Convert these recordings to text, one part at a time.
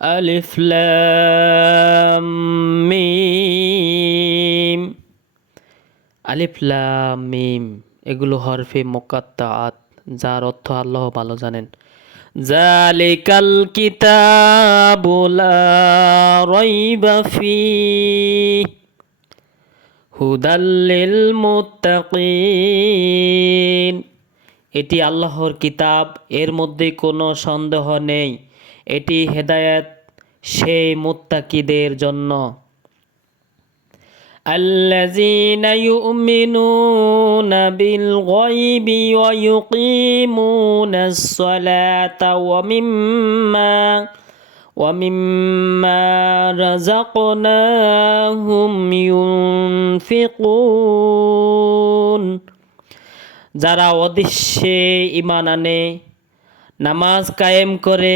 আলিফ লাম মিম। আলিফ লাম মিম, এগুলো হরফে মোকাত্তাআত যার অর্থ আল্লাহ ভালো জানেন। জালিকাল কিতাবু লা রাইবা ফিহ হুদাল্লিল মুত্তাকিন। এটি আল্লাহর কিতাব, এর মধ্যে কোনো সন্দেহ নেই। এটি হেদায়েত সেই মুত্তাকিদের জন্য الذين يؤمنون بالغيب ويقيمون الصلاة ومما ومما رزقناهم ينفقون যারা অদৃশ্যে ইমান আনে নামাজ কায়েম করে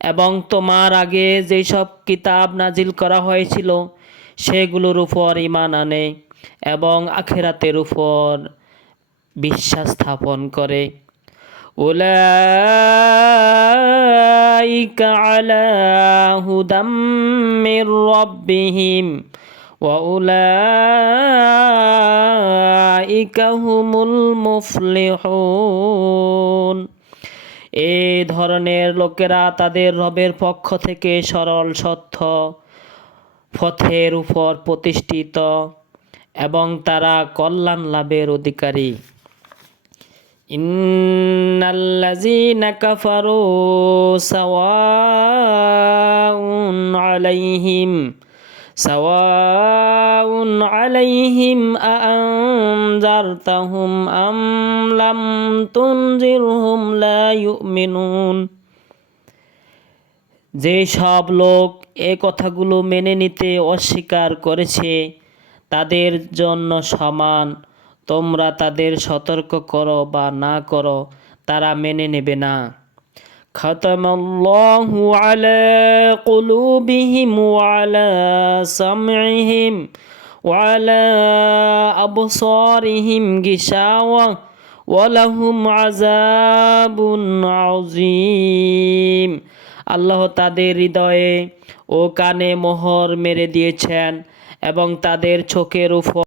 এবং তোমার আগে যেসব কিতাব নাজিল করা হয়েছিল সেগুলোর উপর ইমান আনে এবং আখেরাতের উপর বিশ্বাস স্থাপন করে أولئك على هدى من ربهم وأولئك هم المفلحون এই ধরনের লোকেরা তাদের রবের পক্ষ থেকে সরল, সত্য পথের উপর প্রতিষ্ঠিত এবং তারা কল্যাণ লাভের অধিকারী। ইন্নাল্লাযীনা কাফারু সাওয়াউন আলাইহিম সাওয়াউন আলাইহিম আআনজারতাহুম আম লাম তুনজিরহুম লা ইউমিনুন যে সব লোক এ কথাগুলো মেনে নিতে অস্বীকার করেছে, তাদের জন্য সমান। তোমরা তাদের সতর্ক করো বা না করো, তারা মেনে নেবে না। আলা কুলুবিহিম ওয়ালা সামইহিম ওয়ালা أبصارهم غشاوة ولهم عذاب عظيم. আল্লাহ তাদের হৃদয়ে ও কানে মোহর মেরে দিয়েছেন এবং তাদের চোখের উপর